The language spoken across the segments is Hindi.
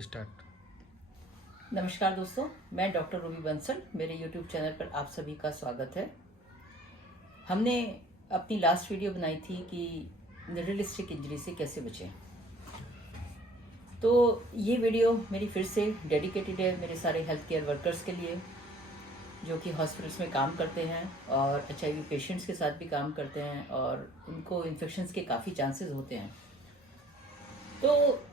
स्टार्ट। नमस्कार दोस्तों, मैं डॉक्टर रूबी बंसल। मेरे यूट्यूब चैनल पर आप सभी का स्वागत है। हमने अपनी लास्ट वीडियो बनाई थी कि निडलिस्टिक इंजरी से कैसे बचें। तो ये वीडियो मेरी फिर से डेडिकेटेड है मेरे सारे हेल्थ केयर वर्कर्स के लिए जो कि हॉस्पिटल्स में काम करते हैं और HIV पेशेंट्स के साथ भी काम करते हैं और उनको इन्फेक्शंस के काफ़ी चांसेस होते हैं। तो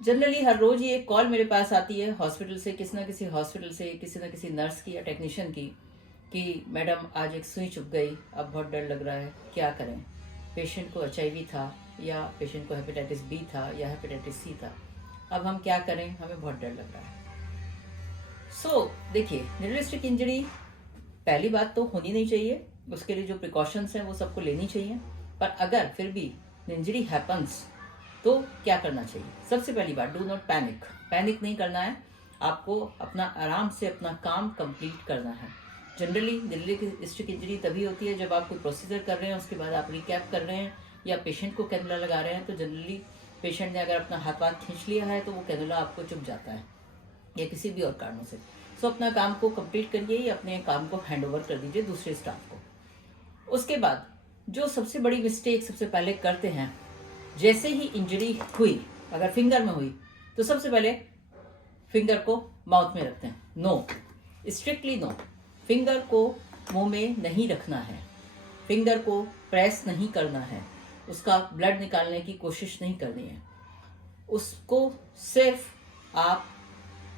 जनरली हर रोज ये कॉल मेरे पास आती है हॉस्पिटल से, किसी न किसी नर्स की या टेक्नीशियन की, कि मैडम आज एक सुई चुभ गई, अब बहुत डर लग रहा है, क्या करें। पेशेंट को HIV था या पेशेंट को हेपेटाइटिस B था या हेपेटाइटिस C था, अब हम क्या करें, हमें बहुत डर लग रहा है। देखिए, निडलिस्टिक इंजरी पहली बात तो होनी नहीं चाहिए, उसके लिए जो प्रिकॉशंस हैं वो सबको लेनी चाहिए। पर अगर फिर भी इंजरी हैपन्स तो क्या करना चाहिए। सबसे पहली बात, डू नॉट पैनिक नहीं करना है। आपको अपना आराम से अपना काम कंप्लीट करना है। जनरली निडलिस्टिक इंजरी तभी होती है जब आप कोई प्रोसीजर कर रहे हैं, उसके बाद आप रिकैप कर रहे हैं या पेशेंट को कैनुला लगा रहे हैं। तो जनरली पेशेंट ने अगर अपना हाथ खींच लिया है तो वो कैनुला आपको चुभ जाता है या किसी भी और कारणों से। अपना काम को कंप्लीट करिए या अपने काम को हैंड ओवर कर दीजिए दूसरे स्टाफ को। उसके बाद जो सबसे बड़ी मिस्टेक सबसे पहले करते हैं, जैसे ही इंजरी हुई, अगर फिंगर में हुई तो सबसे पहले फिंगर को माउथ में रखते हैं। No, strictly no. फिंगर को मुंह में नहीं रखना है, फिंगर को प्रेस नहीं करना है, उसका ब्लड निकालने की कोशिश नहीं करनी है। उसको सिर्फ आप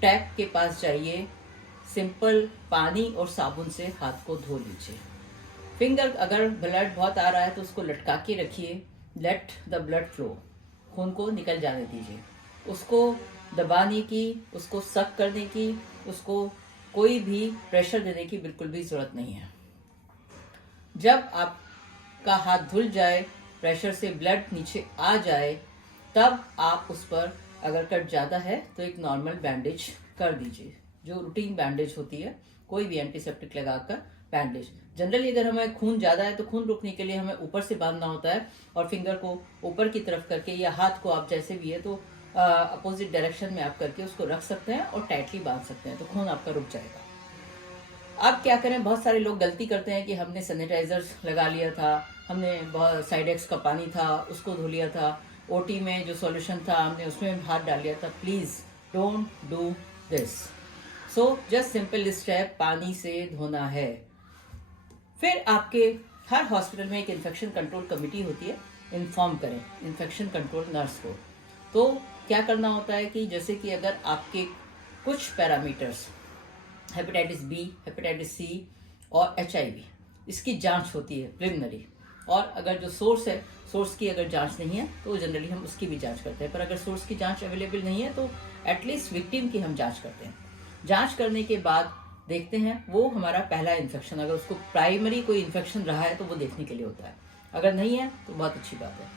टैप के पास जाइए, सिंपल पानी और साबुन से हाथ को धो लीजिए। फिंगर अगर ब्लड बहुत आ रहा है तो उसको लटका के रखिए, लेट द ब्लड फ्लो, खून को निकल जाने दीजिए। उसको दबाने की, उसको सक करने की, उसको कोई भी प्रेशर देने की बिल्कुल भी ज़रूरत नहीं है। जब आपका हाथ धुल जाए, प्रेशर से ब्लड नीचे आ जाए, तब आप उस पर अगर कट ज़्यादा है तो एक नॉर्मल बैंडेज कर दीजिए, जो रूटीन बैंडेज होती है, कोई भी एंटीसेप्टिक लगाकर बैंडेज। जनरली अगर हमें खून ज़्यादा है तो खून रोकने के लिए हमें ऊपर से बांधना होता है और फिंगर को ऊपर की तरफ करके या हाथ को आप जैसे भी है तो अपोजिट डायरेक्शन में आप करके उसको रख सकते हैं और टाइटली बांध सकते हैं, तो खून आपका रुक जाएगा। अब क्या करें, बहुत सारे लोग गलती करते हैं कि हमने सैनिटाइजर लगा लिया था, हमने बहुत साइडेक्स का पानी था उसको धो लिया था, OT में जो सॉल्यूशन था हमने उसमें हाथ डाल लिया था। Please don't do this. Just simple step, पानी से धोना है। फिर आपके हर हॉस्पिटल में एक इन्फेक्शन कंट्रोल कमेटी होती है, इन्फॉर्म करें इन्फेक्शन कंट्रोल नर्स को। तो क्या करना होता है कि जैसे कि अगर आपके कुछ parameters hepatitis B, hepatitis C और HIV, इसकी जांच होती है प्रिलिमिनरी, और अगर जो सोर्स है, सोर्स की अगर जांच नहीं है तो जनरली हम उसकी भी जांच करते हैं। पर अगर सोर्स की जांच अवेलेबल नहीं है तो एटलीस्ट विक्टिम की हम जांच करते हैं। जांच करने के बाद देखते हैं वो हमारा पहला इन्फेक्शन, अगर उसको प्राइमरी कोई इन्फेक्शन रहा है तो वो देखने के लिए होता है, अगर नहीं है तो बहुत अच्छी बात है।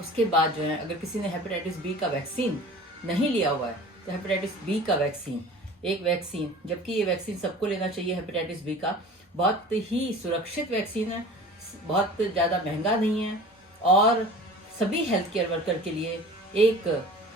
उसके बाद जो है, अगर किसी ने हेपेटाइटिस B का वैक्सीन नहीं लिया हुआ है तो हेपेटाइटिस B का वैक्सीन, एक वैक्सीन, जबकि ये वैक्सीन सबको लेना चाहिए। हेपेटाइटिस B का बहुत ही सुरक्षित वैक्सीन है, बहुत ज़्यादा महंगा नहीं है और सभी हेल्थ केयर वर्कर के लिए एक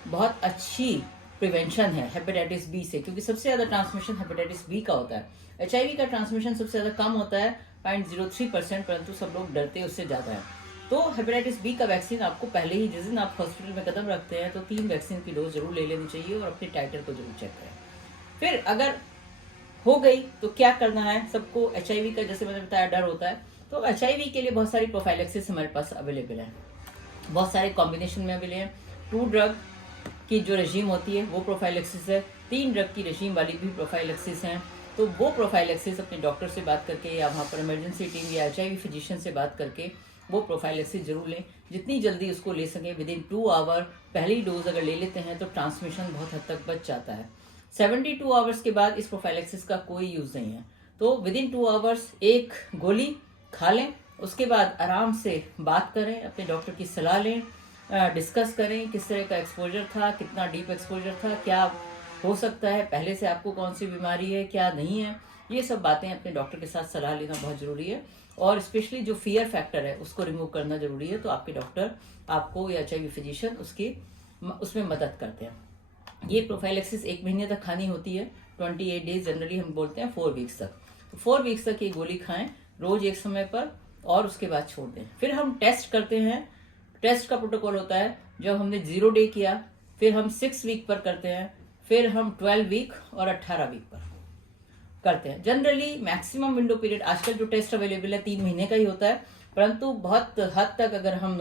बहुत अच्छी प्रिवेंशन है हेपेटाइटिस B से, क्योंकि सबसे ज़्यादा ट्रांसमिशन हेपेटाइटिस B का होता है। HIV का ट्रांसमिशन सबसे ज़्यादा कम होता है 0.03%, परंतु सब लोग डरते हैं उससे ज़्यादा है। तो हेपेटाइटिस B का वैक्सीन आपको पहले ही, जिस दिन आप हॉस्पिटल में कदम रखते हैं तो 3 वैक्सीन की डोज जरूर ले लेनी चाहिए और अपने टाइटर को जरूर चेक करें। फिर अगर हो गई तो क्या करना है। सबको HIV का, जैसे मैंने बताया, डर होता है, तो HIV के लिए बहुत सारी प्रोफाइलेक्सिस हमारे पास अवेलेबल है, बहुत सारे कॉम्बिनेशन में अवेलेबल है। 2 ड्रग की जो रेजीम होती है वो प्रोफाइलेक्सिस है, 3 ड्रग की रेजीम वाली भी प्रोफाइलेक्सिस हैं। तो वो प्रोफाइलेक्सिस अपने डॉक्टर से बात करके या वहाँ पर इमरजेंसी टीम या HIV फिजिशियन से बात करके वो प्रोफाइलेक्सिस जरूर लें, जितनी जल्दी उसको ले सकें। विदिन 2 आवर पहली डोज अगर ले लेते हैं तो ट्रांसमिशन बहुत हद तक बच जाता है। 72 आवर्स के बाद इस प्रोफाइलेक्सिस का कोई यूज़ नहीं है, तो विदिन 2 आवर्स एक गोली खा लें। उसके बाद आराम से बात करें, अपने डॉक्टर की सलाह लें, डिस्कस करें किस तरह का एक्सपोजर था, कितना डीप एक्सपोजर था, क्या हो सकता है, पहले से आपको कौन सी बीमारी है, क्या नहीं है। ये सब बातें अपने डॉक्टर के साथ सलाह लेना बहुत ज़रूरी है और स्पेशली जो फियर फैक्टर है उसको रिमूव करना ज़रूरी है। तो आपके डॉक्टर आपको या HIV फिजिशियन उसमें मदद करते हैं। ये प्रोफाइलेक्सिस 1 महीने तक खानी होती है, 28 डेज जनरली हम बोलते हैं 4 वीक्स तक। तो 4 वीक्स तक ये गोली खाएं रोज एक समय पर, और उसके बाद छोड़ दें। फिर हम टेस्ट करते हैं। टेस्ट का प्रोटोकॉल होता है, जब हमने 0 डे किया, फिर हम 6 वीक पर करते हैं, फिर हम 12 वीक और 18 वीक पर करते हैं। जनरली मैक्सिमम विंडो पीरियड आजकल जो टेस्ट अवेलेबल है 3 महीने का ही होता है, परंतु बहुत हद तक अगर हम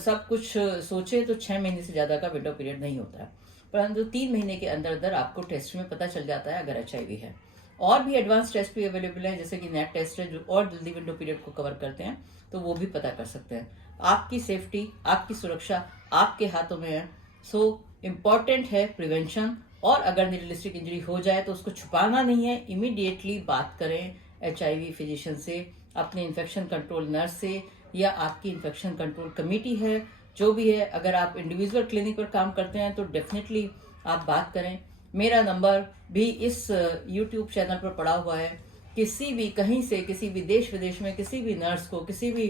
सब कुछ सोचे तो 6 महीने से ज्यादा का विंडो पीरियड नहीं होता है, परंतु 3 महीने के अंदर अंदर आपको टेस्ट में पता चल जाता है अगर HIV है। और भी एडवांस टेस्ट भी अवेलेबल है, जैसे कि नेट टेस्ट है, जो और जल्दी विंडो पीरियड को कवर करते हैं, तो वो भी पता कर सकते हैं। आपकी सेफ्टी, आपकी सुरक्षा आपके हाथों में है। सो इम्पॉर्टेंट है प्रिवेंशन। और अगर रियलिस्टिक इंजरी हो जाए तो उसको छुपाना नहीं है, इमीडिएटली बात करें HIV फिजिशियन से, अपने इन्फेक्शन कंट्रोल नर्स से, या आपकी इन्फेक्शन कंट्रोल कमेटी है, जो भी है। अगर आप इंडिविजुअल क्लिनिक पर काम करते हैं तो डेफिनेटली आप बात करें। मेरा नंबर भी इस यूट्यूब चैनल पर पड़ा हुआ है। किसी भी कहीं से, किसी भी देश विदेश में किसी भी नर्स को, किसी भी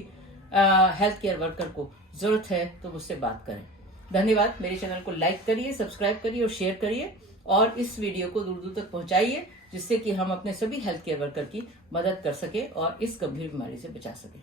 हेल्थ केयर वर्कर को जरूरत है तो मुझसे बात करें। धन्यवाद। मेरे चैनल को लाइक करिए, सब्सक्राइब करिए और शेयर करिए, और इस वीडियो को दूर दूर तक पहुंचाइए, जिससे कि हम अपने सभी हेल्थ केयर वर्कर की मदद कर सकें और इस गंभीर बीमारी से बचा सकें।